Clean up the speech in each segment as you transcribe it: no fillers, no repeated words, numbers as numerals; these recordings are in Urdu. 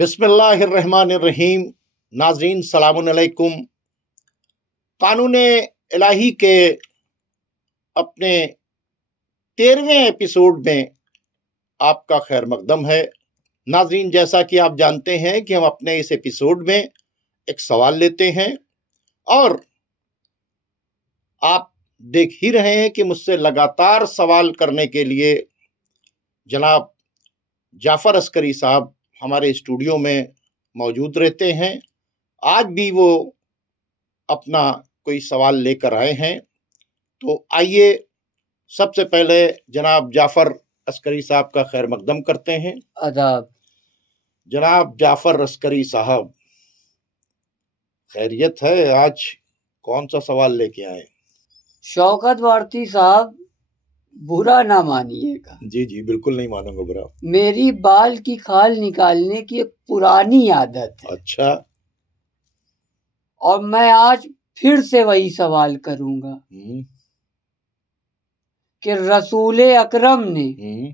بسم اللہ الرحمن الرحیم۔ ناظرین سلام علیکم۔ قانون الہی کے اپنے 13ویں ایپیسوڈ میں آپ کا خیر مقدم ہے۔ ناظرین، جیسا کہ آپ جانتے ہیں کہ ہم اپنے اس ایپیسوڈ میں ایک سوال لیتے ہیں اور آپ دیکھ ہی رہے ہیں کہ مجھ سے لگاتار سوال کرنے کے لیے جناب جعفر عسکری صاحب ہمارے اسٹوڈیو میں موجود رہتے ہیں۔ آج بھی وہ اپنا کوئی سوال لے کر آئے ہیں، تو آئیے سب سے پہلے جناب جعفر عسکری صاحب کا خیر مقدم کرتے ہیں۔ آداب جناب جعفر عسکری صاحب، خیریت ہے؟ آج کون سا سوال لے کے آئے؟ شوکت بھارتی صاحب، برا نہ مانیے گا، جی بالکل نہیں مانوں گا برا۔ میری بال کی کھال نکالنے کی ایک پرانی عادت ہے، اچھا، اور میں آج پھر سے وہی سوال کروں گا کہ رسول اکرم نے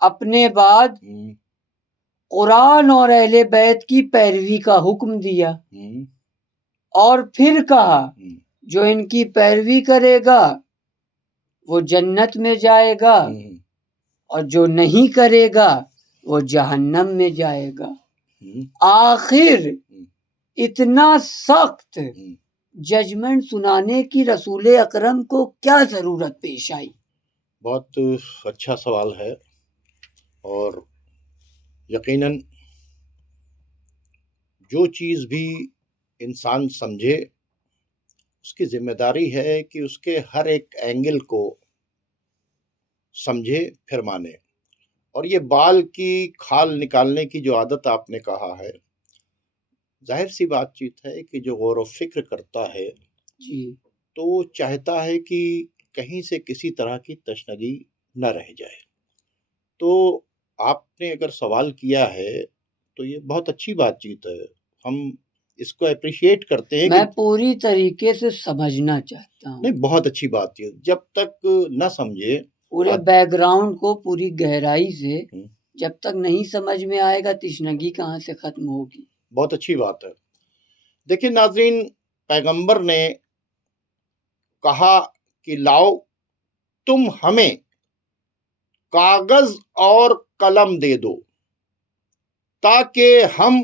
اپنے بعد قرآن اور اہل بیت کی پیروی کا حکم دیا، اور پھر کہا جو ان کی پیروی کرے گا وہ جنت میں جائے گا، اور جو نہیں کرے گا وہ جہنم میں جائے گا۔ آخر اتنا سخت ججمنٹ سنانے کی رسول اکرم کو کیا ضرورت پیش آئی؟ بہت اچھا سوال ہے، اور یقیناً جو چیز بھی انسان سمجھے اس کی ذمہ داری ہے کہ اس کے ہر ایک اینگل کو سمجھے پھر مانے۔ اور یہ بال کی کھال نکالنے کی جو عادت آپ نے کہا ہے، ظاہر سی بات چیت ہے کہ جو غور و فکر کرتا ہے تو وہ چاہتا ہے کہ کہیں سے کسی طرح کی تشنگی نہ رہ جائے۔ تو آپ نے اگر سوال کیا ہے تو یہ بہت اچھی بات چیت ہے، ہم اس کو اپریشیٹ کرتے ہیں۔ میں پوری طریقے سے سمجھنا چاہتا ہوں۔ نہیں، بہت اچھی بات ہے، جب تک نہ سمجھے پورے بیک گراؤنڈ کو پوری گہرائی سے جب تک نہیں سمجھ میں آئے گا، تشنگی کہاں سے ختم ہوگی؟ بہت اچھی بات ہے۔ دیکھیں ناظرین، پیغمبر نے کہا کہ لاؤ تم ہمیں کاغذ اور قلم دے دو تاکہ ہم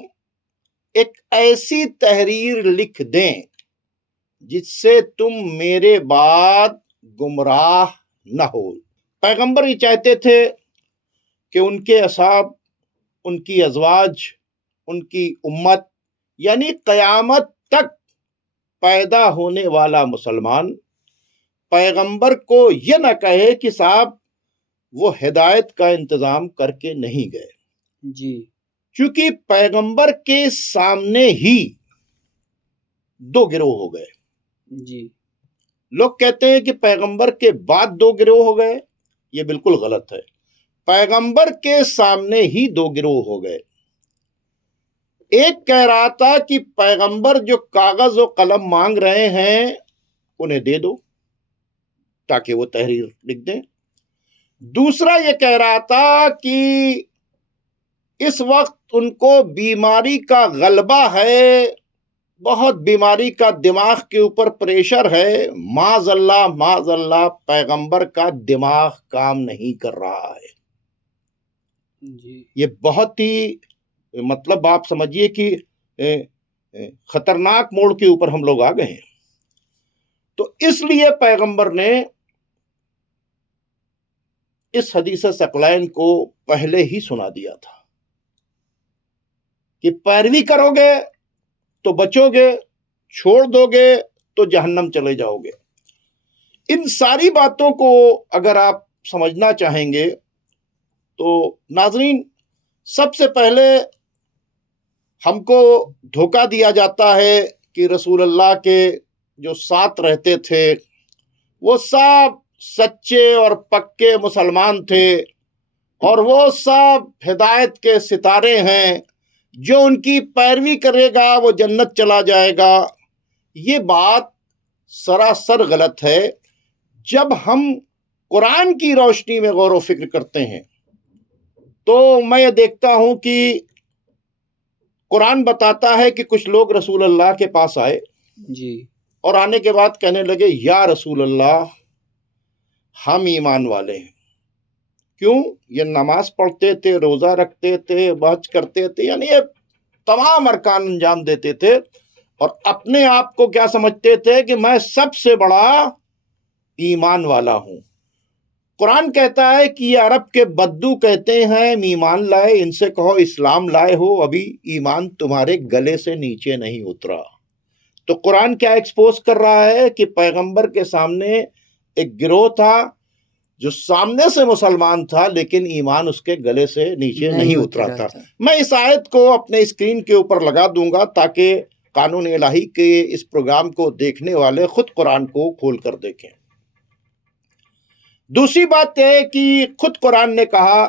ایک ایسی تحریر لکھ دیں جس سے تم میرے بعد گمراہ نہ ہو۔ پیغمبر یہ چاہتے تھے کہ ان کے اصحاب، ان کی ازواج، ان کی امت، یعنی قیامت تک پیدا ہونے والا مسلمان پیغمبر کو یہ نہ کہے کہ صاحب وہ ہدایت کا انتظام کر کے نہیں گئے۔ چونکہ پیغمبر کے سامنے ہی دو گروہ ہو گئے۔ لوگ کہتے ہیں کہ پیغمبر کے بعد دو گروہ ہو گئے، یہ بالکل غلط ہے۔ پیغمبر کے سامنے ہی دو گروہ ہو گئے۔ ایک کہہ رہا تھا کہ پیغمبر جو کاغذ و قلم مانگ رہے ہیں انہیں دے دو تاکہ وہ تحریر لکھ دیں۔ دوسرا یہ کہہ رہا تھا کہ اس وقت ان کو بیماری کا غلبہ ہے، بہت بیماری کا دماغ کے اوپر پریشر ہے، معاذ اللہ پیغمبر کا دماغ کام نہیں کر رہا ہے۔ یہ بہت ہی مطلب آپ سمجھیے کہ خطرناک موڑ کے اوپر ہم لوگ آ گئے ہیں۔ تو اس لیے پیغمبر نے اس حدیث ثقلین کو پہلے ہی سنا دیا تھا کہ پیروی کرو گے تو بچو گے، چھوڑ دو گے تو جہنم چلے جاؤ گے۔ ان ساری باتوں کو اگر آپ سمجھنا چاہیں گے تو ناظرین، سب سے پہلے ہم کو دھوکہ دیا جاتا ہے کہ رسول اللہ کے جو ساتھ رہتے تھے وہ سب سچے اور پکے مسلمان تھے، اور وہ سب ہدایت کے ستارے ہیں، جو ان کی پیروی کرے گا وہ جنت چلا جائے گا۔ یہ بات سراسر غلط ہے۔ جب ہم قرآن کی روشنی میں غور و فکر کرتے ہیں تو میں یہ دیکھتا ہوں کہ قرآن بتاتا ہے کہ کچھ لوگ رسول اللہ کے پاس آئے جی اور آنے کے بعد کہنے لگے یا رسول اللہ ہم ایمان والے ہیں. کیوں؟ یہ نماز پڑھتے تھے، روزہ رکھتے تھے، حج کرتے تھے، یعنی یہ تمام ارکان انجام دیتے تھے اور اپنے آپ کو کیا سمجھتے تھے کہ میں سب سے بڑا ایمان والا ہوں. قرآن کہتا ہے کہ یہ عرب کے بدو کہتے ہیں ہم ایمان لائے، ان سے کہو اسلام لائے ہو، ابھی ایمان تمہارے گلے سے نیچے نہیں اترا. تو قرآن کیا ایکسپوز کر رہا ہے کہ پیغمبر کے سامنے ایک گروہ تھا جو سامنے سے مسلمان تھا لیکن ایمان اس کے گلے سے نیچے نہیں اترا تھا. میں اس آیت کو اپنے اسکرین کے اوپر لگا دوں گا تاکہ قانون الہی کے اس پروگرام کو دیکھنے والے خود قرآن کو کھول کر دیکھیں. دوسری بات ہے کہ خود قرآن نے کہا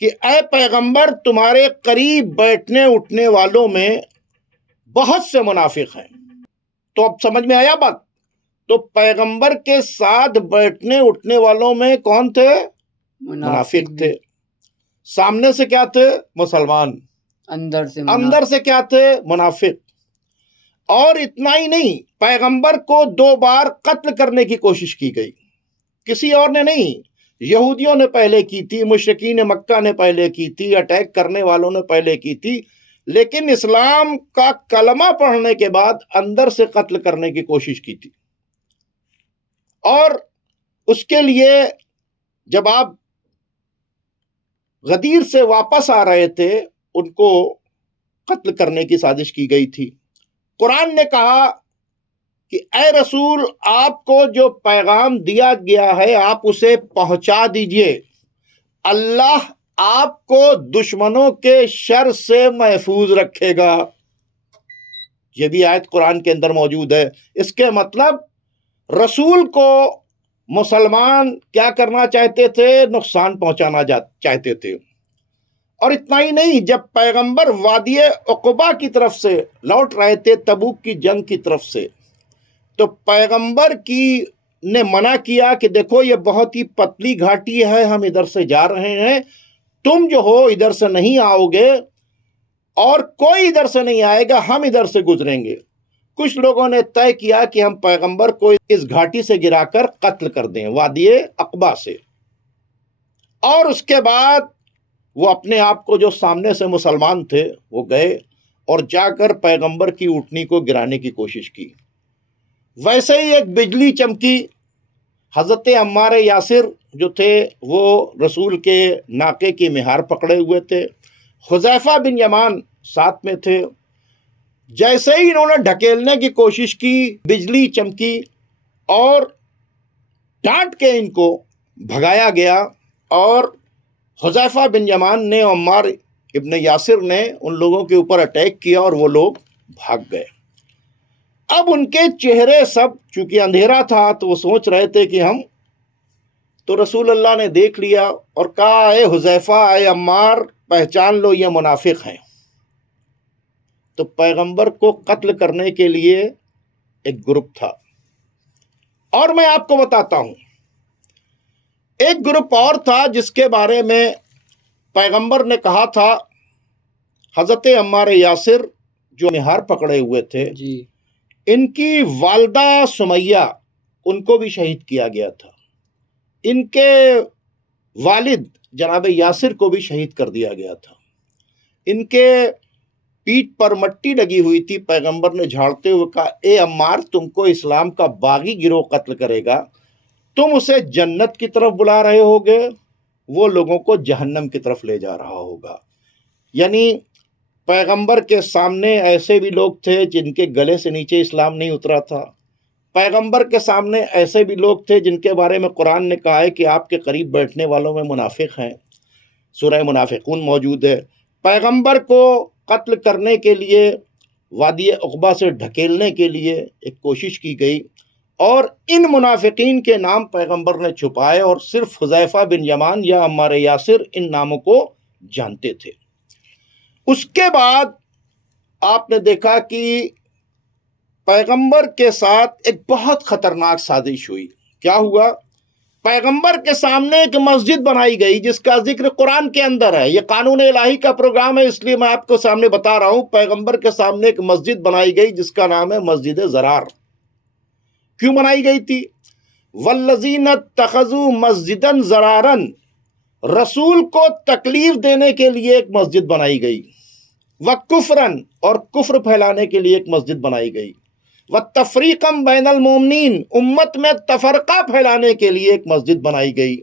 کہ اے پیغمبر تمہارے قریب بیٹھنے اٹھنے والوں میں بہت سے منافق ہیں. تو اب سمجھ میں آیا بات؟ تو پیغمبر کے ساتھ بیٹھنے اٹھنے والوں میں کون تھے؟ منافق تھے. سامنے سے کیا تھے؟ مسلمان. اندر سے کیا تھے؟ منافق. اور اتنا ہی نہیں، پیغمبر کو 2 بار قتل کرنے کی کوشش کی گئی. کسی اور نے نہیں، یہودیوں نے پہلے کی تھی، مشرکین مکہ نے پہلے کی تھی، اٹیک کرنے والوں نے پہلے کی تھی، لیکن اسلام کا کلمہ پڑھنے کے بعد اندر سے قتل کرنے کی کوشش کی تھی. اور اس کے لیے جب آپ غدیر سے واپس آ رہے تھے ان کو قتل کرنے کی سازش کی گئی تھی. قرآن نے کہا کہ اے رسول آپ کو جو پیغام دیا گیا ہے آپ اسے پہنچا دیجئے، اللہ آپ کو دشمنوں کے شر سے محفوظ رکھے گا. یہ بھی آیت قرآن کے اندر موجود ہے. اس کے مطلب رسول کو مسلمان کیا کرنا چاہتے تھے؟ نقصان پہنچانا چاہتے تھے. اور اتنا ہی نہیں، جب پیغمبر وادی عقبہ کی طرف سے لوٹ رہے تھے تبوک کی جنگ کی طرف سے، تو پیغمبر نے منع کیا کہ دیکھو یہ بہت ہی پتلی گھاٹی ہے، ہم ادھر سے جا رہے ہیں، تم جو ہو ادھر سے نہیں آؤ گے اور کوئی ادھر سے نہیں آئے گا، ہم ادھر سے گزریں گے. کچھ لوگوں نے طے کیا کہ ہم پیغمبر کو اس گھاٹی سے گرا کر قتل کر دیں، وادی عقبہ سے. اور اس کے بعد وہ اپنے آپ کو جو سامنے سے مسلمان تھے وہ گئے اور جا کر پیغمبر کی اونٹنی کو گرانے کی کوشش کی. ویسے ہی ایک بجلی چمکی، حضرت عمار یاسر جو تھے وہ رسول کے ناقے کی مہار پکڑے ہوئے تھے، حذیفہ بن یمان ساتھ میں تھے. جیسے ہی انہوں نے ڈھکیلنے کی کوشش کی، بجلی چمکی اور ڈانٹ کے ان کو بھگایا گیا اور حذیفہ بن یمان نے، عمار ابن یاسر نے ان لوگوں کے اوپر اٹیک کیا اور وہ لوگ بھاگ گئے. اب ان کے چہرے سب، چونکہ اندھیرا تھا تو وہ سوچ رہے تھے کہ ہم تو رسول اللہ نے دیکھ لیا اور کہا اے حذیفہ، اے عمار، پہچان لو یہ منافق ہیں. تو پیغمبر کو قتل کرنے کے لیے ایک گروپ تھا. اور میں آپ کو بتاتا ہوں ایک گروپ اور تھا جس کے بارے میں پیغمبر نے کہا تھا، حضرت عمار یاسر جو مہار پکڑے ہوئے تھے جی ان کی والدہ سمیہ، ان کو بھی شہید کیا گیا تھا. ان کے والد جناب یاسر کو بھی شہید کر دیا گیا تھا. ان کے پیٹھ پر مٹی لگی ہوئی تھی. پیغمبر نے جھاڑتے ہوئے کہا اے عمار، تم کو اسلام کا باغی گروہ قتل کرے گا، تم اسے جنت کی طرف بلا رہے ہوگے، وہ لوگوں کو جہنم کی طرف لے جا رہا ہوگا. یعنی پیغمبر کے سامنے ایسے بھی لوگ تھے جن کے گلے سے نیچے اسلام نہیں اترا تھا. پیغمبر کے سامنے ایسے بھی لوگ تھے جن کے بارے میں قرآن نے کہا ہے کہ آپ کے قریب بیٹھنے والوں میں منافق ہیں. سورہ منافقون موجود ہے. پیغمبر کو قتل کرنے کے لیے، وادی عقبہ سے ڈھکیلنے کے لیے ایک کوشش کی گئی اور ان منافقین کے نام پیغمبر نے چھپائے اور صرف حذیفہ بن یمان یا عمار یاسر ان ناموں کو جانتے تھے. اس کے بعد آپ نے دیکھا کہ پیغمبر کے ساتھ ایک بہت خطرناک سازش ہوئی. کیا ہوا؟ پیغمبر کے سامنے ایک مسجد بنائی گئی جس کا ذکر قرآن کے اندر ہے. یہ قانون الہی کا پروگرام ہے، اس لیے میں آپ کو سامنے بتا رہا ہوں. پیغمبر کے سامنے ایک مسجد بنائی گئی جس کا نام ہے مسجد ضرار. کیوں بنائی گئی تھی؟ والذین اتخذوا مسجدا ضرارا، رسول کو تکلیف دینے کے لیے ایک مسجد بنائی گئی. وکفرا، اور کفر پھیلانے کے لیے ایک مسجد بنائی گئی. وتفریقا بین المؤمنین، امت میں تفرقہ پھیلانے کے لیے ایک مسجد بنائی گئی.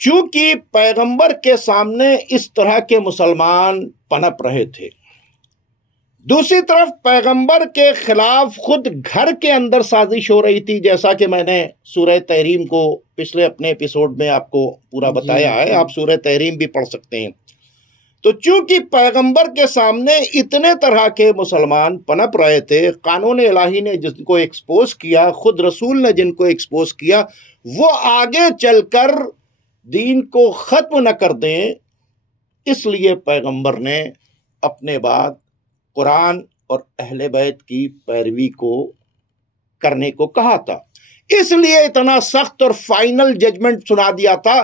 چونکہ پیغمبر کے سامنے اس طرح کے مسلمان پنپ رہے تھے. دوسری طرف پیغمبر کے خلاف خود گھر کے اندر سازش ہو رہی تھی، جیسا کہ میں نے سورہ تحریم کو پچھلے اپنے ایپیسوڈ میں آپ کو پورا بتایا ہے. آپ سورہ تحریم بھی پڑھ سکتے ہیں. تو چونکہ پیغمبر کے سامنے اتنے طرح کے مسلمان پنپ رہے تھے، قانون الہی نے جن کو ایکسپوز کیا، خود رسول نے جن کو ایکسپوز کیا، وہ آگے چل کر دین کو ختم نہ کر دیں، اس لیے پیغمبر نے اپنے بعد قرآن اور اہل بیت کی پیروی کو کرنے کو کہا تھا. اس لیے اتنا سخت اور فائنل ججمنٹ سنا دیا تھا،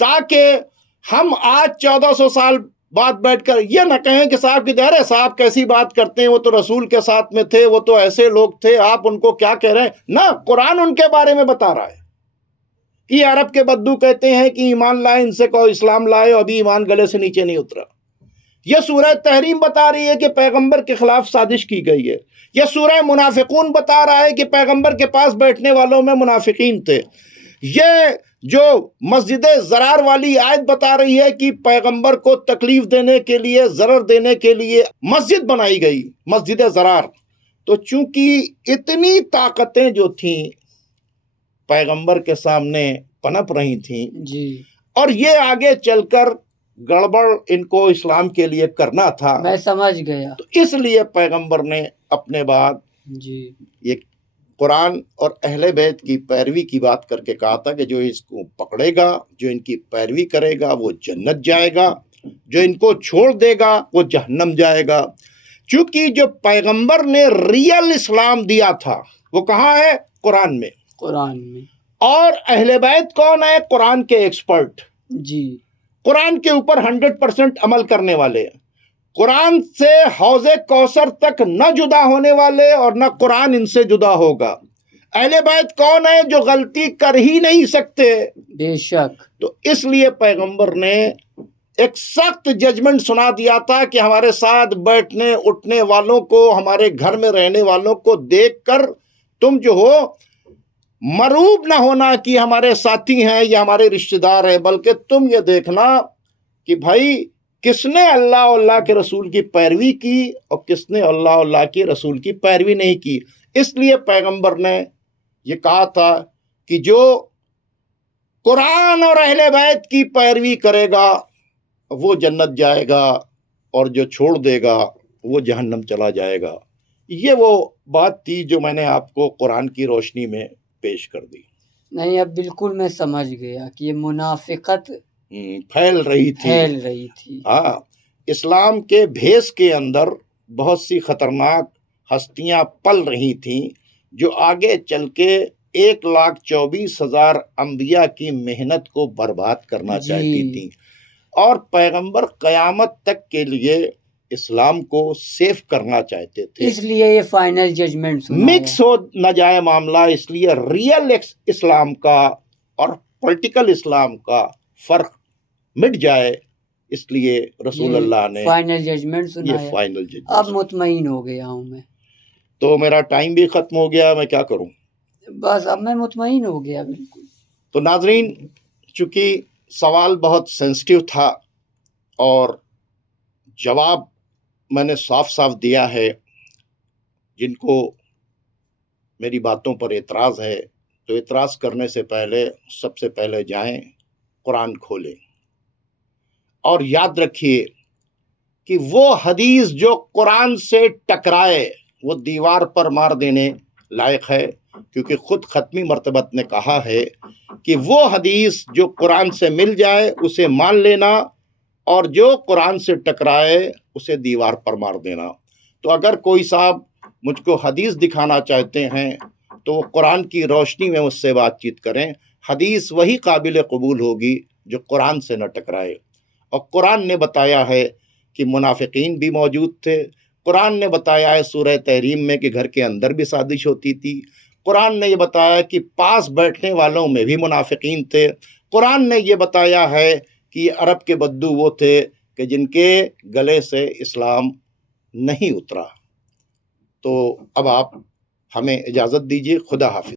تاکہ ہم آج 1400 سال بعد بیٹھ کر یہ نہ کہیں کہ صاحب کی دہرے صاحب کیسی بات کرتے ہیں، وہ تو رسول کے ساتھ میں تھے، وہ تو ایسے لوگ تھے، آپ ان کو کیا کہہ رہے ہیں. نہ، قرآن ان کے بارے میں بتا رہا ہے کہ عرب کے بدو کہتے ہیں کہ ایمان لائے، ان سے کہو اسلام لائے، ابھی ایمان گلے سے نیچے نہیں اترا. یہ سورہ تحریم بتا رہی ہے کہ پیغمبر کے خلاف سازش کی گئی ہے. یہ سورہ منافقون بتا رہا ہے کہ پیغمبر کے پاس بیٹھنے والوں میں منافقین تھے. یہ جو مسجد ضرار والی آیت بتا رہی ہے کہ پیغمبر کو تکلیف دینے کے لیے، ضرر دینے کے لیے مسجد بنائی گئی، مسجد ضرار. تو چونکہ اتنی طاقتیں جو تھیں پیغمبر کے سامنے پنپ رہی تھیں جی، اور یہ آگے چل کر گڑبڑ ان کو اسلام کے لیے کرنا تھا، میں سمجھ گیا. تو اس لیے پیغمبر نے اپنے بعد جی یہ قرآن اور اہل بیت کی پیروی کی بات کر کے کہا تھا کہ جو اس کو پکڑے گا، جو ان کی پیروی کرے گا، وہ جنت جائے گا، جو ان کو چھوڑ دے گا وہ جہنم جائے گا. چونکہ جو پیغمبر نے ریئل اسلام دیا تھا وہ کہاں ہے؟ قرآن میں. قرآن میں. اور اہل بیت کون ہے؟ قرآن کے ایکسپرٹ، جی، قرآن کے اوپر 100% عمل کرنے والے، قرآن سے حوض کوثر تک نہ جدا ہونے والے اور نہ قرآن ان سے جدا ہوگا. اہل بیت کون ہے؟ جو غلطی کر ہی نہیں سکتے. بے شک. تو اس لیے پیغمبر نے ایک سخت ججمنٹ سنا دیا تھا کہ ہمارے ساتھ بیٹھنے اٹھنے والوں کو، ہمارے گھر میں رہنے والوں کو دیکھ کر تم جو ہو مروب نہ ہونا کہ ہمارے ساتھی ہیں یا ہمارے رشتہ دار ہیں، بلکہ تم یہ دیکھنا کہ بھائی کس نے اللہ اللہ کے رسول کی پیروی کی اور کس نے اللہ اللہ کے رسول کی پیروی نہیں کی. اس لیے پیغمبر نے یہ کہا تھا کہ جو قرآن اور اہل بیت کی پیروی کرے گا وہ جنت جائے گا اور جو چھوڑ دے گا وہ جہنم چلا جائے گا. یہ وہ بات تھی جو میں نے آپ کو قرآن کی روشنی میں پیش کر دی. نہیں، اب بالکل میں سمجھ گیا کہ یہ منافقت پھیل رہی تھی. ہاں، اسلام کے بھیس کے اندر بہت سی خطرناک ہستیاں پل رہی تھیں جو آگے چل کے 1,24,000 انبیاء کی محنت کو برباد کرنا چاہتی تھیں، اور پیغمبر قیامت تک کے لیے اسلام کو سیف کرنا چاہتے تھے. اس لیے یہ فائنل ججمنٹ مکس ہو نہ جائے معاملہ، اس لیے ریئل اسلام کا اور پولیٹیکل اسلام کا فرق مٹ جائے، اس لیے رسول اللہ نے فائنل ججمنٹ یہ سنایا. Final judgement. اب مطمئن ہو گیا ہوں میں. تو میرا ٹائم بھی ختم ہو گیا، میں کیا کروں؟ بس اب میں مطمئن ہو گیا بالکل. تو ناظرین، چونکہ سوال بہت سینسٹیو تھا اور جواب میں نے صاف صاف دیا ہے، جن کو میری باتوں پر اعتراض ہے تو اعتراض کرنے سے پہلے سب سے پہلے جائیں قرآن کھولیں اور یاد رکھیے کہ وہ حدیث جو قرآن سے ٹکرائے وہ دیوار پر مار دینے لائق ہے، کیونکہ خود ختمی مرتبت نے کہا ہے کہ وہ حدیث جو قرآن سے مل جائے اسے مان لینا اور جو قرآن سے ٹکرائے اسے دیوار پر مار دینا. تو اگر کوئی صاحب مجھ کو حدیث دکھانا چاہتے ہیں تو وہ قرآن کی روشنی میں مجھ سے بات چیت کریں. حدیث وہی قابل قبول ہوگی جو قرآن سے نہ ٹکرائے. اور قرآن نے بتایا ہے کہ منافقین بھی موجود تھے. قرآن نے بتایا ہے سورہ تحریم میں کہ گھر کے اندر بھی سازش ہوتی تھی. قرآن نے یہ بتایا کہ پاس بیٹھنے والوں میں بھی منافقین تھے. قرآن نے یہ بتایا ہے کہ عرب کے بدو وہ تھے کہ جن کے گلے سے اسلام نہیں اترا. تو اب آپ ہمیں اجازت دیجیے. خدا حافظ.